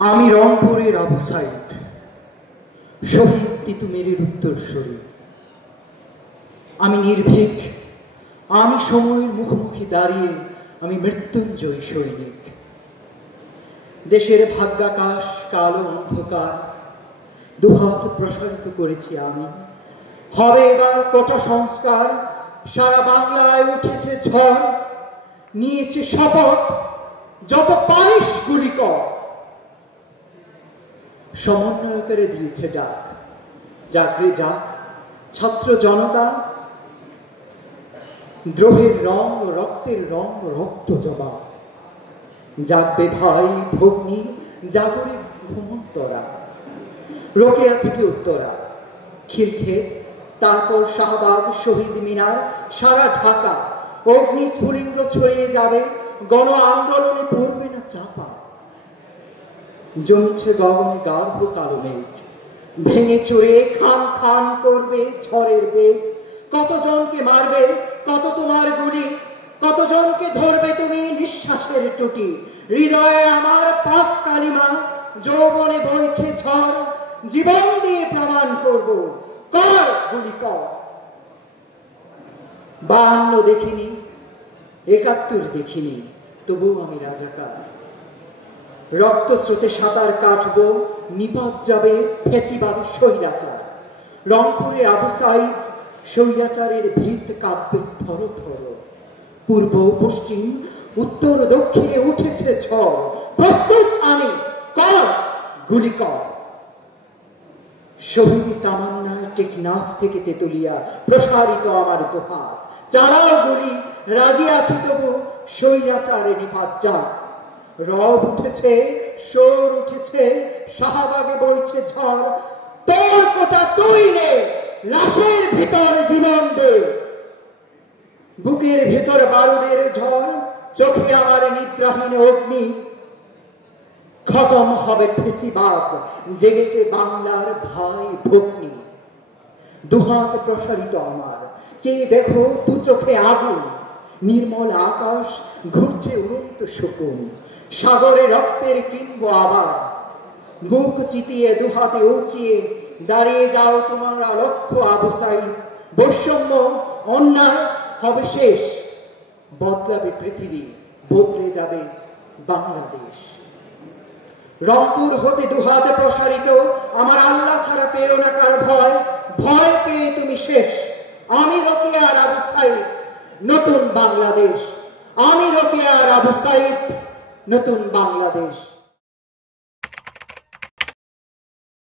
আমি রংপুরের আবু সাইদ, শহীদ তিতুমীরের উত্তরসূরি। আমি নির্ভীক, আমি সময়ের মুখোমুখি দাঁড়িয়ে আমি মৃত্যুঞ্জয়ী সৈনিক। দেশের ভাগ্যাকাশ কালো অন্ধকার দুহাত প্রসারিত করেছি আমি। হবে এবার কোটা সংস্কার, সারা বাংলায় উঠেছে ঝড়, নিয়েছে শপথ যত পারিস গুলি কর। সমন্বয়কারে দিয়েছে ডাক, জাগরে যাক ছাত্র জনতা, দ্রোহের রং রক্তের রং রক্ত জবা। জাগবে ভাই ভগ্নী, জাগরে ঘুমন্তরা। রোকেয়া থেকে উত্তরা, খিলক্ষেত, তারপর শাহবাগ, শহীদ মিনার, সারা ঢাকা অগ্নিস্ফুলিঙ্গ ছড়িয়ে যাবে, গণ আন্দোলনে পড়বে না চাপা। জমেছে গগনে গার্ভ কালো মেঘ, ভেঙে চুরে খান খান করবে ঝড়ের বেগ। কতজনকে মারবে কত তোমার গুলি, কতজনকে ধরবে তুমি নিঃশ্বাসের টুটি। হৃদয়ে আমার পাক কালিমা, যৌবনে বইছে ঝড়, জীবন দিয়ে প্রমাণ করব কর গুলি কর। 52 দেখিনি, 71 দেখিনি, তবু আমি রাজাকার। রক্ত স্রোতে সাঁতার কাটবো, নিপাত যাবে ফেসিবাদ স্বৈরাচার। রংপুরের আবু সাইদ, স্বৈরাচারের ভিত কাঁপবে থর থর। পূর্ব পশ্চিম উত্তর দক্ষিণে উঠেছে ঝড়, প্রস্তুত আমি, কর গুলি কর। শহীদ তামান্না, টেকনাফ থেকে তেতুলিয়া প্রসারিত আমার দোহাত। চালাও গুলি, রাজি আছি তবু স্বৈরাচারে নিপাত যাক। রব উঠেছে, শোর উঠেছে, শাহবাগে বইছে ঝড়। তোর কোটা তুই নে, লাশের ভিতর জীবন দে। বুকের ভেতর বারুদের ঝড়, চোখে আমার নিদ্রাহীন অগ্নি। খতম হবে ফেসিবাদ, জেগেছে বাংলার ভাই ভগ্নী। দুহাত প্রসারিত আমার, চেয়ে দেখো দু চোখে আগুন। নির্মল আকাশ, ঘুরছে উড়ন্ত শকুন। সাগরে রক্তের কিনবো আবার। বুক চিতিয়ে দুহাতে উঁচিয়ে দাঁড়িয়ে যাও তোমরা লক্ষ্য আবু সাইদ। বৈষম্য অন্যায় হবে শেষ, বদলাবে পৃথিবী, বদলে যাবে বাংলাদেশ। রংপুর হতে দুহাতে প্রসারিত আমার আল্লাহ ছাড়া পেও না কার ভয়। ভয় পেয়ে তুমি শেষ। আমি রোকেয়ার আবু সাইদ, নতুন বাংলাদেশ। আমি রোকেয়ার আবু সাইদ, নতুন বাংলাদেশ।